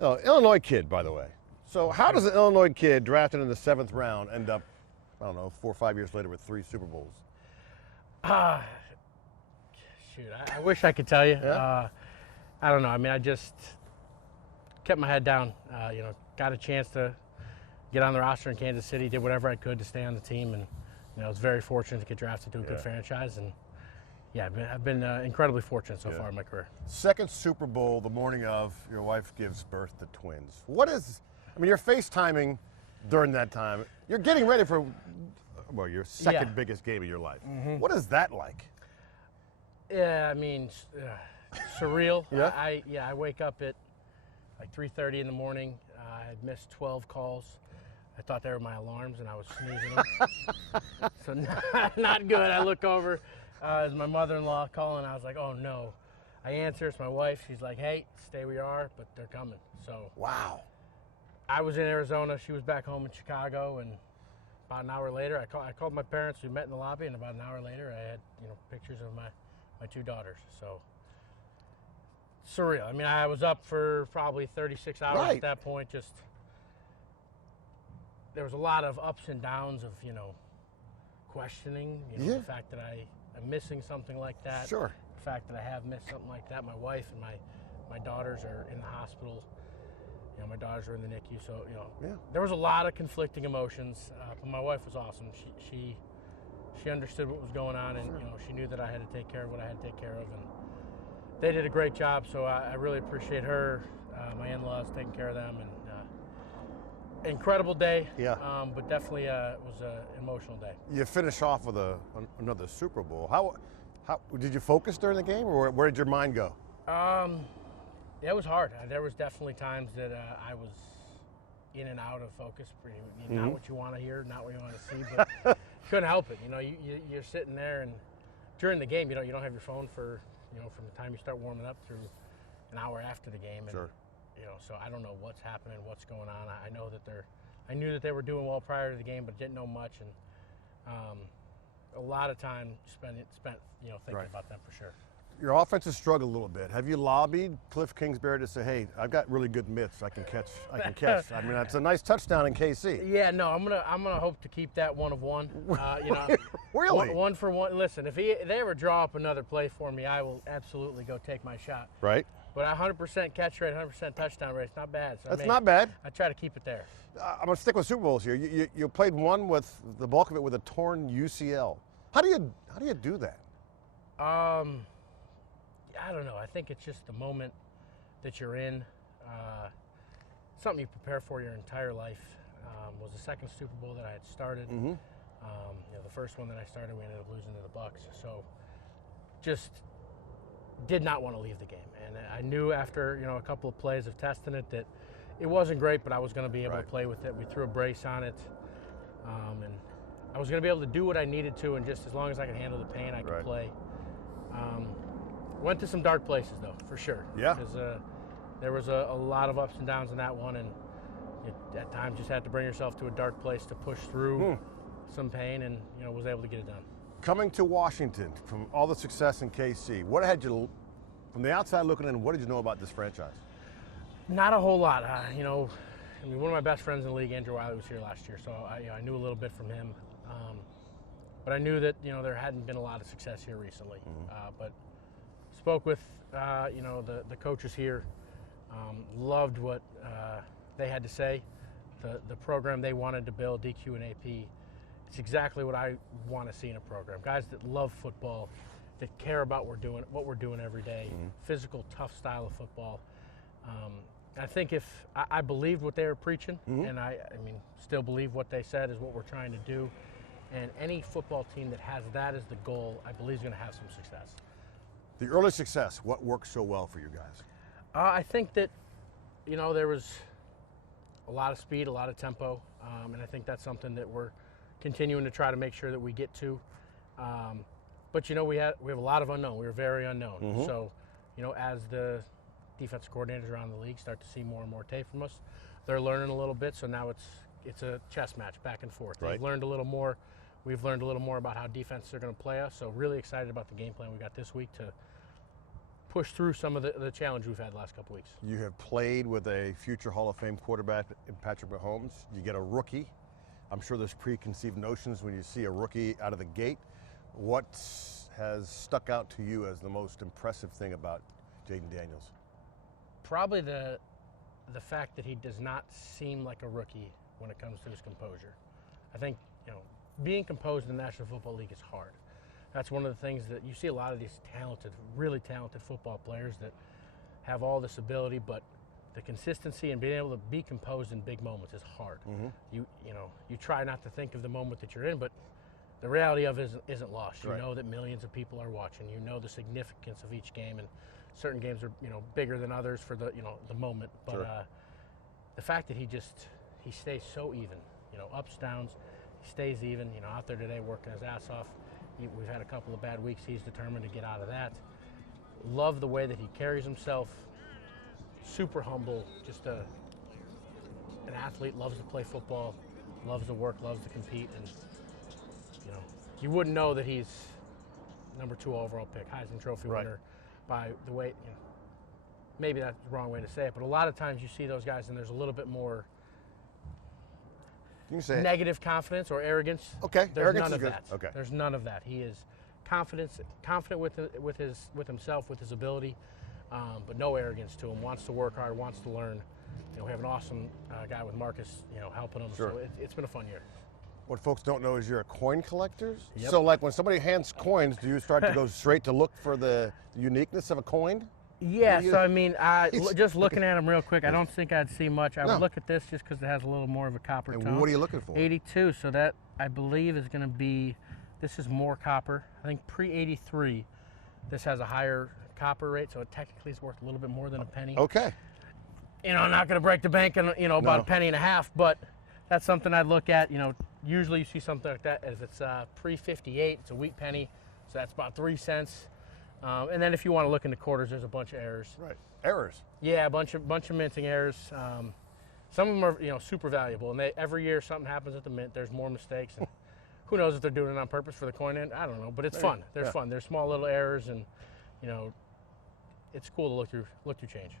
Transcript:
Oh, Illinois kid, by the way. So how does an Illinois kid drafted in the 7th round end up, I don't know, 4 or 5 years later with 3 Super Bowls? Shoot, I wish I could tell you. Yeah? I don't know. I mean, I just kept my head down. Got a chance to get on the roster in Kansas City, did whatever I could to stay on the team, and I was very fortunate to get drafted to a good franchise. And yeah, I've been incredibly fortunate so far in my career. 2nd Super Bowl, the morning of, your wife gives birth to twins. You're FaceTiming during that time. You're getting ready for, your second biggest game of your life. Mm-hmm. What is that like? Yeah, I mean, surreal. Yeah? I wake up at like 3:30 in the morning. I had missed 12 calls. I thought they were my alarms, and I was sneezing them. So not good. I look over. It's my mother-in-law calling. I was like, oh, no. I answer. It's my wife. She's like, hey, stay where you are, but they're coming. So Wow. I was in Arizona. She was back home in Chicago, and about an hour later, I called my parents. We met in the lobby, and about an hour later, I had pictures of my 2 daughters. So surreal. I mean, I was up for probably 36 hours at that point. Just there was a lot of ups and downs of questioning. The fact that I'm missing something like that. Sure. The fact that I have missed something like that. My wife and my daughters are in the hospital. My daughters are in the NICU, so there was a lot of conflicting emotions. But my wife was awesome. She understood what was going on, and she knew that I had to take care of what I had to take care of, and they did a great job. So I really appreciate her, my in-laws, taking care of them, and incredible day. Yeah. But definitely it was an emotional day. You finish off with another Super Bowl. How did you focus during the game, or where did your mind go? It was hard. There was definitely times that I was in and out of focus. Not what you want to hear, not what you want to see, but couldn't help it. You're sitting there, and during the game, you don't have your phone for from the time you start warming up through an hour after the game. And, sure. So I don't know what's happening, what's going on. I knew that they were doing well prior to the game, but didn't know much, and a lot of time spent thinking about them for sure. Your offense has struggled a little bit. Have you lobbied Cliff Kingsbury to say, "Hey, I've got really good mitts. I can catch. I mean, that's a nice touchdown in KC." Yeah, no, I'm gonna hope to keep that 1 of 1. Really? One for one. Listen, if they ever draw up another play for me, I will absolutely go take my shot. Right. But 100% catch rate, 100% touchdown rate, it's not bad. So that's not bad. I try to keep it there. I'm gonna stick with Super Bowls here. You played one with the bulk of it with a torn UCL. How do you do that? I don't know. I think it's just the moment that you're in. Something you prepare for your entire life. Was the second Super Bowl that I had started. Mm-hmm. The first one that I started, we ended up losing to the Bucks. So just did not want to leave the game. And I knew after a couple of plays of testing it that it wasn't great, but I was going to be able to play with it. We threw a brace on it, and I was going to be able to do what I needed to, and just as long as I could handle the pain, I could play. Went to some dark places, though, for sure. Yeah. Because there was a lot of ups and downs in that one, and at times just had to bring yourself to a dark place to push through some pain, and was able to get it done. Coming to Washington from all the success in KC, what had you, from the outside looking in, what did you know about this franchise? Not a whole lot. One of my best friends in the league, Andrew Wiley, was here last year, so I knew a little bit from him. But I knew that there hadn't been a lot of success here recently. But spoke with the coaches here. Loved what they had to say. The program they wanted to build, DQ and AP. It's exactly what I want to see in a program. Guys that love football, that care about what we're doing every day. Physical, tough style of football. I think if I believed what they were preaching, and I still believe what they said is what we're trying to do. And any football team that has that as the goal, I believe is going to have some success. The early success, what worked so well for you guys? I think that, there was a lot of speed, a lot of tempo, and I think that's something that we're continuing to try to make sure that we get to. But we have a lot of unknown. We were very unknown. So, as the defensive coordinators around the league start to see more and more tape from us, they're learning a little bit. So now it's a chess match back and forth. They've learned a little more. We've learned a little more about how defenses are going to play us. So really excited about the game plan we got this week to push through some of the challenge we've had the last couple weeks. You have played with a future Hall of Fame quarterback in Patrick Mahomes. You get a rookie. I'm sure there's preconceived notions when you see a rookie out of the gate. What has stuck out to you as the most impressive thing about Jaden Daniels? Probably the fact that he does not seem like a rookie when it comes to his composure. I think, being composed in the National Football League is hard. That's one of the things that you see a lot of these talented, really talented football players that have all this ability, but the consistency and being able to be composed in big moments is hard. You try not to think of the moment that you're in, but the reality of it isn't lost. You know that millions of people are watching. You know the significance of each game, and certain games are bigger than others for the the moment. But the fact that he stays so even, ups, downs, he stays even. Out there today working his ass off. We've had a couple of bad weeks. He's determined to get out of that. Love the way that he carries himself. Super humble. Just an athlete. Loves to play football. Loves to work. Loves to compete. And you wouldn't know that he's number 2 overall pick, Heisman Trophy winner, by the way. Maybe that's the wrong way to say it, but a lot of times you see those guys and there's a little bit more negative confidence or arrogance. Okay, there's arrogance none is of good. that. Okay, there's none of that. He is confident with himself, with his ability, but no arrogance to him. Wants to work hard, wants to learn. We have an awesome guy with Marcus, helping him. Sure. So it's been a fun year. What folks don't know is you're a coin collector. Yep. So, like when somebody hands coins, do you start to go straight to look for the uniqueness of a coin? Yeah, so I mean, just looking at them real quick, I don't think I'd see much. I would No. look at this just because it has a little more of a copper And tone. what are you looking for? 82, so that I believe is going to be, this is more copper. I think pre-83, this has a higher copper rate, so it technically is worth a little bit more than a penny. Okay. I'm not going to break the bank on, about a penny and a half, but that's something I'd look at. Usually you see something like that if it's pre-58, it's a wheat penny, so that's about 3 cents. And then if you want to look into quarters, there's a bunch of errors. Right. Errors. Yeah, a bunch of minting errors. Some of them are super valuable, and every year something happens at the mint. There's more mistakes, and who knows if they're doing it on purpose for the coin end? I don't know, but it's fun. They're fun. They're small little errors, and it's cool to look through change.